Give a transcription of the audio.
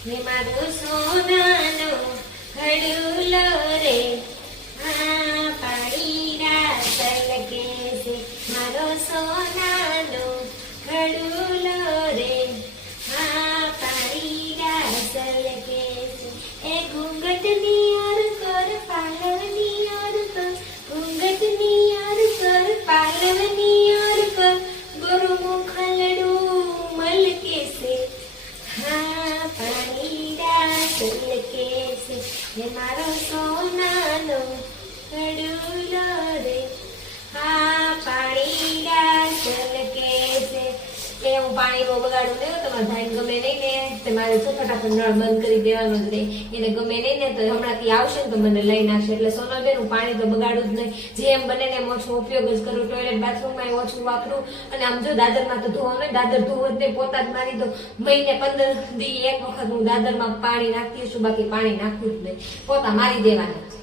હે મારો સોનાનો ઘડુલો રે આ પાડી રાસલ કે છે મારો સોનાનો ઘડુલો રે આ પાડી રાસલ કે છે એ ઘૂંઘટની યાર કર પાલવની યાર કર ઘૂંઘટની યાર કર પાલવની યાર કર ગોરુ મુખલડું મલકે છે હા પાણી રાસલ કે છે હે મારો સોનાનો ઘડુલો રે હા પાણી રાસલ કે છે એ હું પાણી બહુ બગાડું નહીં તમારે ભાઈને ગમે નહીં ને તમારે તો ફટાફટ નળ બંધ કરી દેવાનો જ નહીં એને ગમે નહીં ને તો હમણાંથી આવશે ને તો મને લઈ નાખશે એટલે સોનલબેન હું પાણી તો બગાડું જ નહીં જેમ બને ને એમ ઓછો ઉપયોગ જ કરું ટોયલેટ બાથરૂમમાં ઓછું વાપરું અને આમ જો દાદરમાં તો ધોવાનું નહીં દાદર ધોવું જ નહીં પોતા જ મારી દો મહિને 15 દી એક વખત હું દાદરમાં પાણી નાખતી છું બાકી પાણી નાખવું જ નહીં પોતા મારી દેવાના